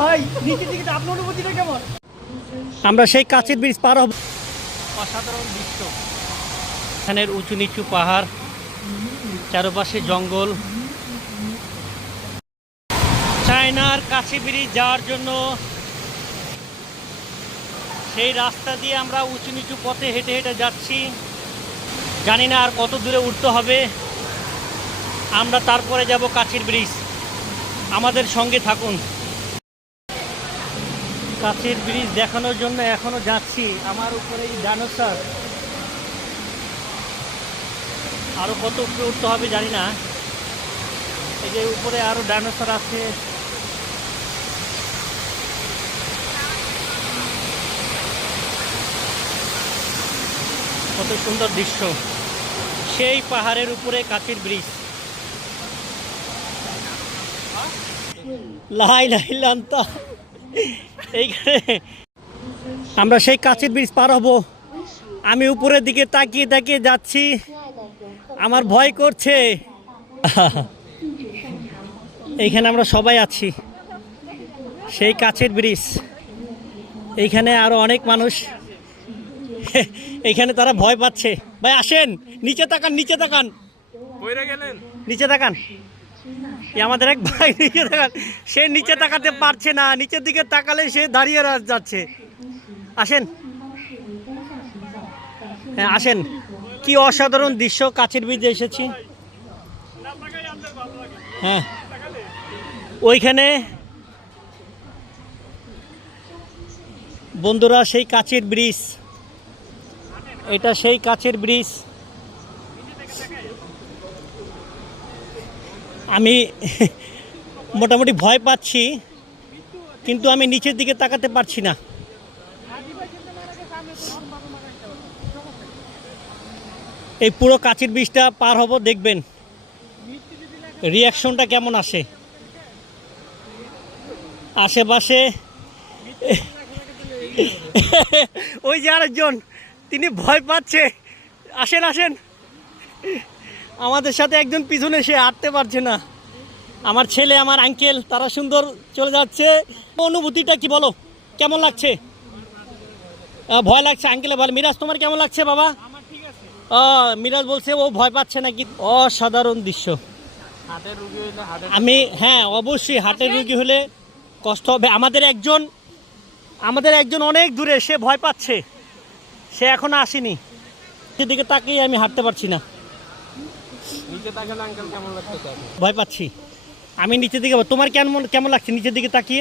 ভাই নিচের দিকে আপনার অনুভূতিটা কেমন? আমরা সেই কাছের ব্রিজ পার হব। অসাধারণ দৃশ্য, এখানের উঁচু নিচু পাহাড়, চারপাশে জঙ্গল। চায়নার কাছে ব্রিজ যাওয়ার জন্য সেই রাস্তা দিয়ে আমরা উঁচু নিচু পথে হেঁটে হেঁটে যাচ্ছি। জানি না আর কত দূরে উঠতে হবে। আমরা তারপরে যাব কাছের ব্রিজ। আমাদের সঙ্গে থাকুন। কাছের ব্রিজ দেখানোর জন্য এখনো যাচ্ছি। আমার উপরে এই ডাইনোসর, আরো কত উপরে উঠতে হবে জানি না। এই যে উপরে আরো ডাইনোসর আছে। কত সুন্দর দৃশ্য, সেই পাহাড়ের উপরে কাছের ব্রিজ। এইখানে আমরা সেই কাছের ব্রিজ পার হব। আমি উপরের দিকে তাকিয়ে তাকিয়ে যাচ্ছি, আমার ভয় করছে। এইখানে আমরা সবাই আছি, সেই কাছের ব্রিজ। এইখানে আরো অনেক মানুষ, এইখানে তারা ভয় পাচ্ছে। ভাই আসেন, নিচে তাকান, নিচে তাকান, নিচে তাকান। আমাদের এক ভাই নিচে তাকান, সে নিচে তাকাতে পারছে না। নিচের দিকে তাকালে সে দাঁড়িয়ে যাচ্ছে। আসেন, হ্যাঁ আসেন। কি অসাধারণ দৃশ্য, কাছের ব্রিজে এসেছি। হ্যাঁ ওইখানে বন্ধুরা সেই কাছের ব্রিজ, এটা সেই কাছের ব্রিজ। আমি মোটামুটি ভয় পাচ্ছি, কিন্তু আমি নিচের দিকে তাকাতে পারছি না। এই পুরো কাছের ব্রিজটা পার হব, দেখবেন রিয়াকশনটা কেমন আসে। আশেপাশে ওই যে আরেকজন, তিনি ভয় পাচ্ছে। আসেন আসেন, আমাদের সাথে একজন পিছনে, সে হাঁটতে পারছে না। আমার ছেলে, আমার আঙ্কেল, তারা সুন্দর চলে যাচ্ছে। অনুভূতিটা কি বলো, কেমন লাগছে? ভয় লাগছে আঙ্কেলে বলে। মিরাজ তোমার কেমন লাগছে বাবা? মিরাজ বলছে ও ভয় পাচ্ছে নাকি। অসাধারণ দৃশ্য। আমি হ্যাঁ অবশ্যই, হার্টের রোগী হলে কষ্ট হবে। আমাদের একজন অনেক দূরে, সে ভয় পাচ্ছে, সে এখনো আসেনি। সেদিকে তাকিয়ে আমি হাঁটতে পারছি না, ভয় পাচ্ছি। আমি নিচের দিকে, তোমার কেমন লাগছে নিচের দিকে তাকিয়ে?